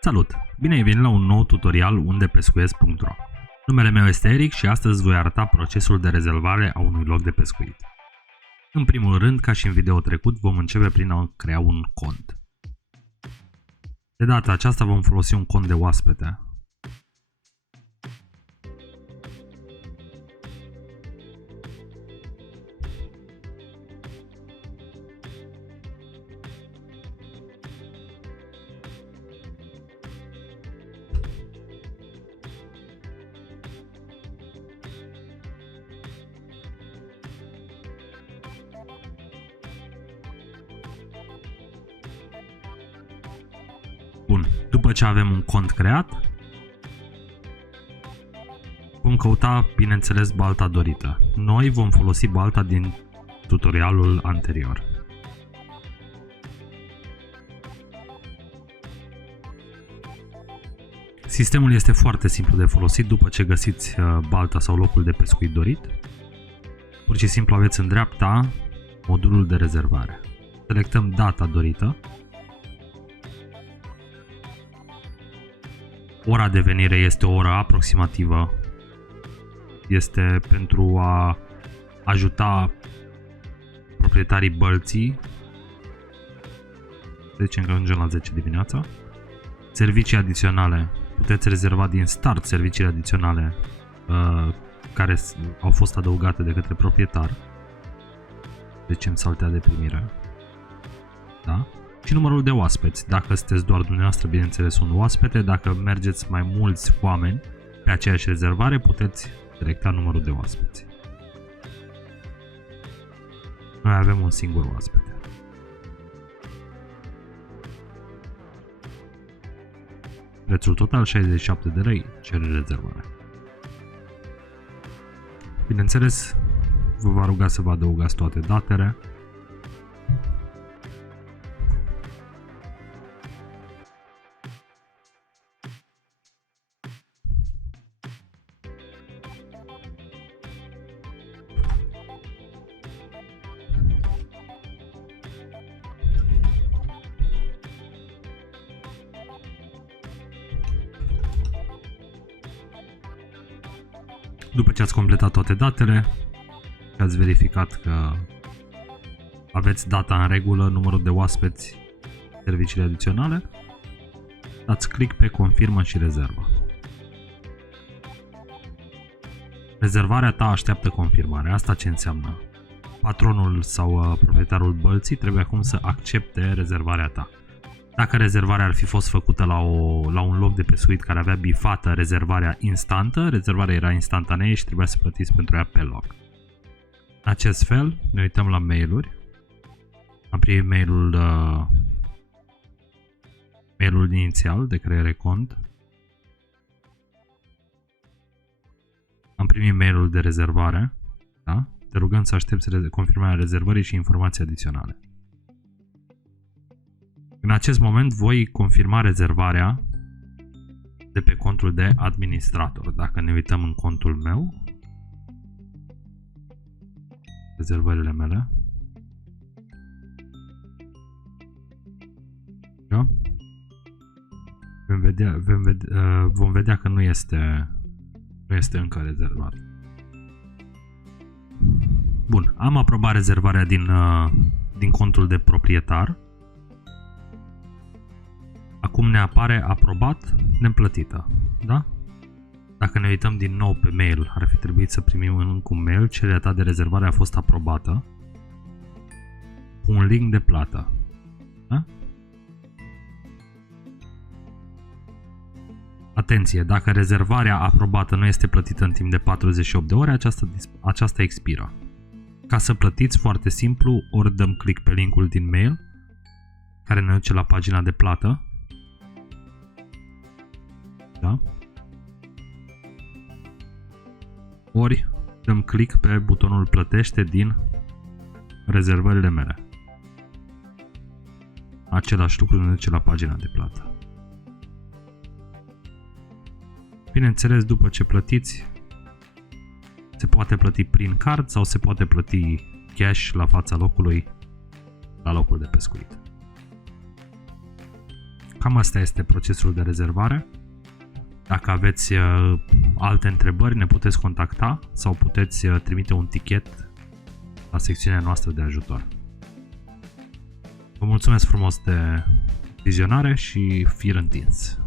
Salut! Bine ai venit la un nou tutorial undepescuiesc.ro. Numele meu este Eric și astăzi voi arăta procesul de rezervare a unui loc de pescuit. În primul rând, ca și în video trecut, vom începe prin a crea un cont. De data aceasta vom folosi un cont de oaspete. Bun, după ce avem un cont creat, vom căuta, bineînțeles, balta dorită. Noi vom folosi balta din tutorialul anterior. Sistemul este foarte simplu de folosit după ce găsiți balta sau locul de pescuit dorit. Pur și simplu aveți în dreapta modulul de rezervare. Selectăm data dorită. Ora de venire este o oră aproximativă. Este pentru a ajuta proprietarii bălții. Deci că ajungem la 10 dimineața. Servicii adiționale. Puteți rezerva din start serviciile adiționale care au fost adăugate de către proprietar. Deci în saltea de primire. Da? Și numărul de oaspeți. Dacă sunteți doar dumneavoastră, bineînțeles, un oaspete. Dacă mergeți mai mulți oameni pe aceeași rezervare, puteți selecta numărul de oaspeți. Noi avem un singur oaspete. Prețul total 67 de lei, cere rezervare. Bineînțeles, vă va ruga să vă adăugați toate datele. După ce ați completat toate datele și ați verificat că aveți data în regulă, numărul de oaspeți, serviciile adiționale, dați click pe confirmă și rezervă. Rezervarea ta așteaptă confirmarea. Asta ce înseamnă? Patronul sau proprietarul bălții trebuie acum să accepte rezervarea ta. Dacă rezervarea ar fi fost făcută la un loc de pescuit care avea bifată rezervarea instantă, rezervarea era instantanee și trebuia să plătiți pentru ea pe loc. În acest fel, ne uităm la mail-uri. Am primit mail-ul inițial de creare cont. Am primit mail-ul de rezervare. Da? Te rugăm să aștepți confirmarea rezervării și informații adiționale. În acest moment voi confirma rezervarea de pe contul de administrator. Dacă ne uităm în contul meu, rezervările mele, da? Vom vedea că nu este încă rezervat. Bun, am aprobat rezervarea din contul de proprietar. Acum ne apare aprobat, neplătită, da? Dacă ne uităm din nou pe mail, ar fi trebuit să primim încă un mail, cererea ta de rezervare a fost aprobată, cu un link de plată, da? Atenție, dacă rezervarea aprobată nu este plătită în timp de 48 de ore, aceasta expiră. Ca să plătiți, foarte simplu, ori dăm click pe linkul din mail, care ne duce la pagina de plată, da? Ori dăm click pe butonul plătește din rezervările mele. Același lucru ne duce la pagina de plată. Bineînțeles, după ce plătiți, se poate plăti prin card sau se poate plăti cash la fața locului, la locul de pescuit. Cam asta este procesul de rezervare. Dacă aveți alte întrebări, ne puteți contacta sau puteți trimite un tichet la secțiunea noastră de ajutor. Vă mulțumesc frumos de vizionare și fir întins!